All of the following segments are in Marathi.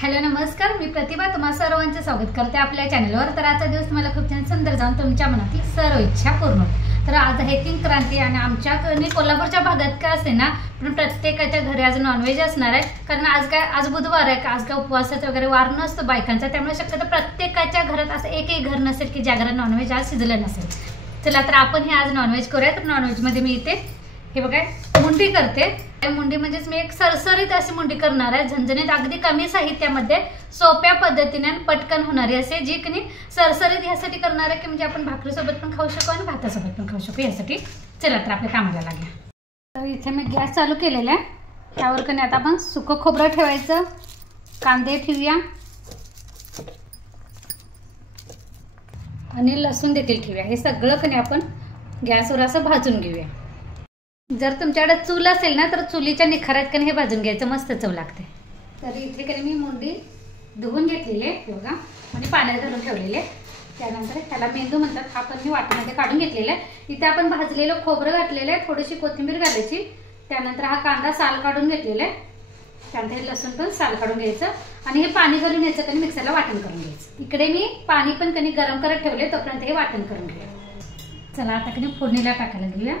हॅलो नमस्कार, मी प्रतिभा तुम्हा सर्वांचे स्वागत करते आपल्या चॅनलवर। तर आजचा दिवस तुम्हाला खूप छान सुंदर जाऊन तुमच्या मनातील सर्व इच्छा पूर्ण होईल। तर आज आहे संक्रांती आणि आमच्याकडे कोल्हापूरच्या भागात काय असते ना, पण प्रत्येकाच्या घरी आज नॉनव्हेज असणार आहे। कारण आज बुधवार आहे, आज काय उपवासाचा वगैरे वार नसतो बायकांचा, त्यामुळे शक्यतो प्रत्येकाच्या घरात असं एकही घर नसेल की ज्या घरात नॉनव्हेज आज शिजलं नसेल। चला तर आपण हे आज नॉनव्हेज करूया। तर नॉनव्हेज मध्ये मी इथे हे बघा मुंडी करते। मुंडी म्हणजेच मी एक सरसरीत अशी मुंडी करणार आहे, झणझणीत अगदी कमी साहित्यामध्ये सोप्या पद्धतीने पटकन होणारी असे जी की सरसरीत यासाठी करणार आहे की म्हणजे आपण भाकरीसोबत पण खाऊ शकू आणि भातासोबत पण खाऊ शकू यासाठी। चला तर आपल्या कामाला लागूया। तर इथे मी गॅस चालू केलेला आहे, त्यावर कणी आता आपण सुकं खोबरं ठेवायचं, कांदे ठेवूया आणि लसूण देखील ठेवूया। हे सगळं कणी आपण गॅसवर असं भाजून घेऊया। जर तुमच्याकडे चूल असेल ना तर चुलीच्या निखाऱ्यात कणी हे भाजून घ्यायचं, मस्त चव लागते। तर इथे कणी मी मुंडी धुवून घेतलेली आहे बघा आणि पाण्यात घालून ठेवलेले। त्यानंतर त्याला मेंदू म्हणतात, हा पण मी वाटीमध्ये काढून घेतलेला आहे। इथे आपण भाजलेलं खोबरं घातलेलं आहे, थोडीशी कोथिंबीर घालायची, त्यानंतर हा कांदा साल काढून घेतलेला आहे, त्यानंतर हे लसूण पण साल काढून घ्यायचं आणि हे पाणी घालून याचं कणी मिक्सरला वाटण करून घ्यायचं। इकडे मी पाणी पण कणी गरम करत ठेवले, तोपर्यंत हे वाटण करून घेऊया। चला आता कणी फोडणीला टाकायला घेऊया।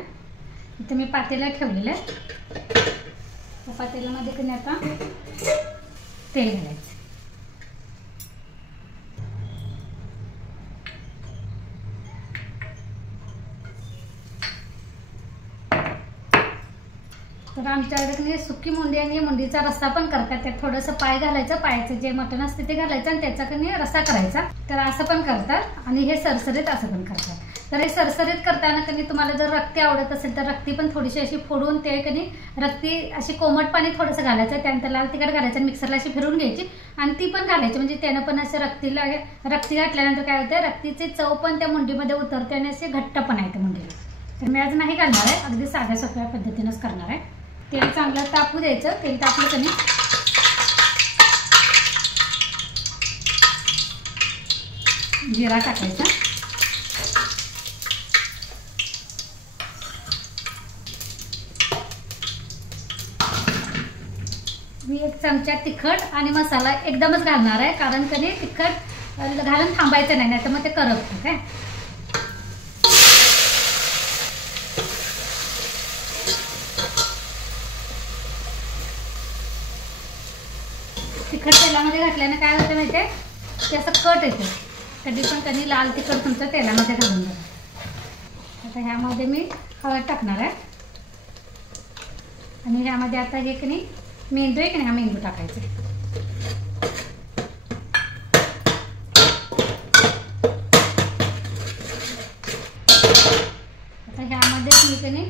इथे मी पातेलं ठेवलेलं आहे, त्या पातेल्यामध्ये कणी आता तेल घालायचं। तर आमच्याकडे कणी सुकी मुंडी आणि मुंडीचा रस्सा पण करतात, त्यात थोडंसं पाय घालायचं, पायाचं जे मटण असते ते घालायचं आणि त्याचा कणी रस्सा करायचा। तर असं पण करतात आणि हे सरसरीत असं पण करतात। तर हे सरसरीत करताना कणी तुम्हाला जर रक्ती आवडत असेल तर रक्ती पण थोडीशी अशी फोडून ते कणी रक्ती अशी कोमट पाणी थोडंसं घालायचं, त्यानंतर लाल तिखट घालायचं आणि मिक्सरला अशी फिरवून घ्यायची आणि ती पण घालायची, म्हणजे त्यानं पण असं रक्ती घातल्यानंतर काय होतं, रक्तीची चव पण त्या मुंडीमध्ये उतरते आणि असे घट्टपणा येते मुंडीला। तर मी आज नाही घालणार आहे, अगदी साध्या सोप्या पद्धतीनंच करणार आहे। तेल चांगलं तापू द्यायचं, तेल तापलं कणी जिरा टाकायचा, मी एक चमचा तिखट आणि मसाला एकदमच घालणार आहे, कारण कधी तिखट घालून थांबायचं नाही, तर मग ते करपतं काय। तिखट तेलामध्ये घातल्याने काय होतं माहिती आहे, ते असं कट येतं। कधी पण कधी लाल तिखट तुमचं तेलामध्ये घालून बघा। आता ह्यामध्ये मी हळद टाकणार आहे आणि ह्यामध्ये आता हे कणी मेंदू आहे की नाही, हा मेंदू टाकायचा। आता ह्यामध्ये तुम्ही कणी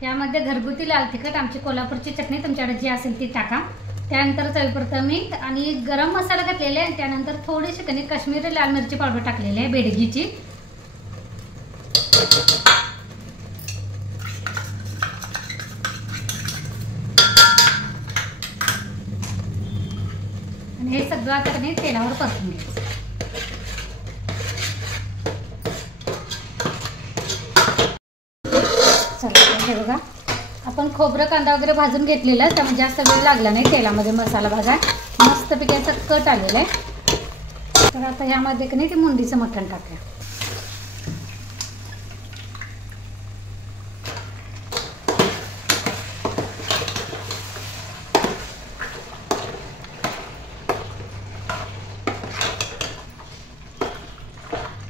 ह्यामध्ये घरगुती लाल तिखट, आमची कोल्हापूरची चटणी तुमच्याकडे जी असेल ती टाका। त्यानंतर चवीपुरतं मीठ आणि गरम मसाला घातलेला आहे, त्यानंतर थोडीशी कणी काश्मीरी लाल मिरची पावडर टाकलेली आहे बेडगीची। आणि हे सगळं आता कणी तेलावर परतून घ्यायचं। चला हे बघा, आपण खोबरं कांदा वगैरे भाजून घेतलेला, त्यामुळे जास्त वेळ लागला नाही तेलामध्ये मसाला भाजा, मस्तपैकी असं कट आलेलं आहे। तर आता ह्यामध्ये कणी ते मुंडीचं मटण टाकूया।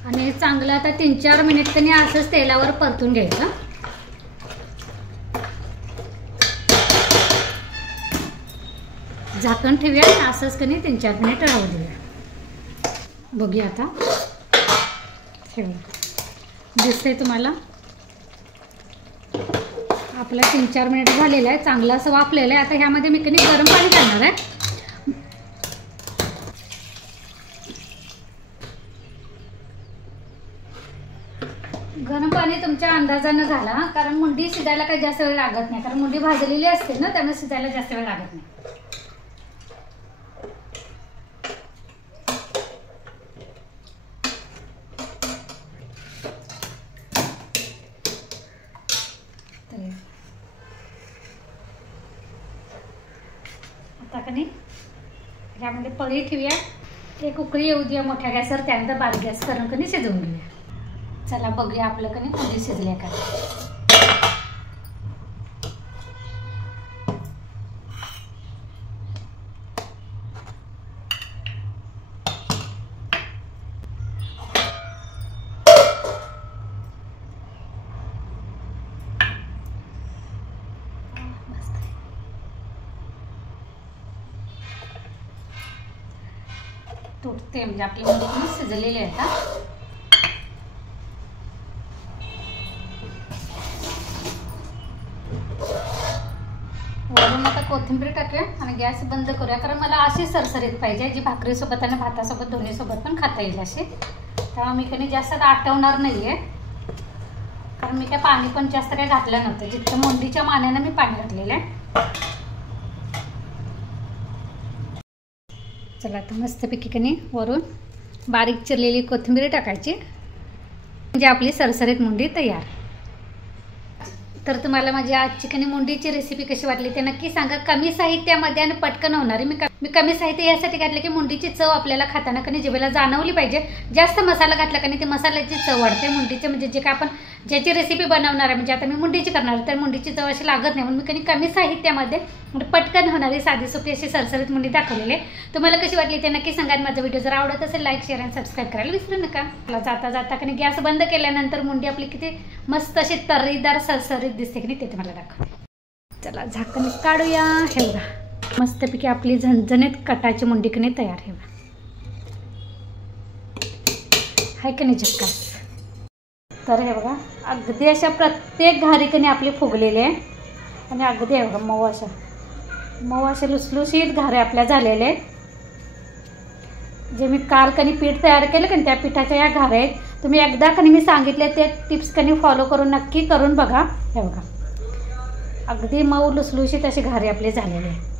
आणि चांगलं आता 3-4 मिनिट कणी असंच तेलावर परतून घ्यायचं। झाकण ठेवूया आणि असंच कणी 3-4 मिनिट राहू देऊया। बघूया आता, दिसतंय तुम्हाला आपला 3-4 मिनिट झालेलं आहे, चांगलं असं वाफलेलं आहे। आता ह्यामध्ये मी कणी गरम पाणी घालणार आहे। गरम पाणी तुमच्या अंदाजानं घाला, कारण मुंडी शिजायला काही जास्त वेळ लागत नाही, कारण मुंडी भाजलेली असते ना, त्यामुळे शिजायला जास्त वेळ लागत नाही। आता कणी ह्यामध्ये पळी ठेवूया, एक उकळी येऊ द्या मोठ्या गॅसवर, त्यानंतर बारीक गॅस करून कणी शिजवून घेऊया. चला बघूया आपलं कणी मुंडी शिजल्या का. तुटते म्हणजे आपली मुंडी पण शिजलेली आहे आता. वरून आता कोथिंबीर टाकूया आणि गॅस बंद करूया, कारण मला अशी सरसरीत पाहिजे जी भाकरीसोबत आणि भातासोबत दोन्हीसोबत पण खाता येईल अशी. तेव्हा मी काही जास्त आटवणार नाही आहे, कारण मी काय पाणी पण जास्त काही घातलं नव्हतं, जितकं मुंडीच्या मानानं मी पाणी घातलेलं आहे. चला आता मस्तपैकी कणी वरून बारीक चिरलेली कोथिंबीर टाकायची, म्हणजे आपली सरसरीत मुंडी तयार. तर तुम्हाला माझी आजची कणी मुंडीची रेसिपी कशी वाटली ते नक्की सांगा. कमी साहित्यामध्ये आणि पटकन होणारी मी कमी साहित्य यासाठी घातलं की मुंडीची चव आपल्याला खाताना कणी जिभेला जाणवली पाहिजे. जास्त मसाला घातला कणी ते मसाल्याची चव वाढते मुंडीचे, म्हणजे जे काय आपण ज्याची रेसिपी बनवणार आहे, म्हणजे आता मी मुंडीची करणार तर मुंडीची चव अशी लागत नाही, म्हणून मी कमी साहित्यामध्ये पटकन होणारी साधी सोपी अशी सरसरीत मुंडी दाखवलेली आहे. तुम्हाला कशी वाटली ते नक्की सांगा. माझा व्हिडिओ जर आवडत असेल लाईक शेअर आणि सबस्क्राईब करायला विसरू नका. जाता जाता कणी गॅस बंद केल्यानंतर मुंडी आपली किती मस्त अशी तर्रीदार सरसरीत दिसते की नाही ते तुम्हाला दाखवते. चला झाकण काढूया. हे बघा मस्तपैकी आपली झणझणीत कटाची मुंडी कणी तयार. हे बघा हाय की नाही झक्कास. तर हे बघा अगदी अशा प्रत्येक घारी कणी आपली फुगलेली आहे आणि अगदी आहे बघा मऊ अशा लुसलुशीत घारे आपल्या झालेले आहेत. जे मी काल कणी पीठ तयार केलं कणी त्या पिठाच्या या घारे आहेत. तुम्ही एकदा कणी मी सांगितले ते टिप्स कणी फॉलो करून नक्की करून बघा. हे बघा अगदी मऊ लुसलुशीत अशी घारे आपली झालेली आहे.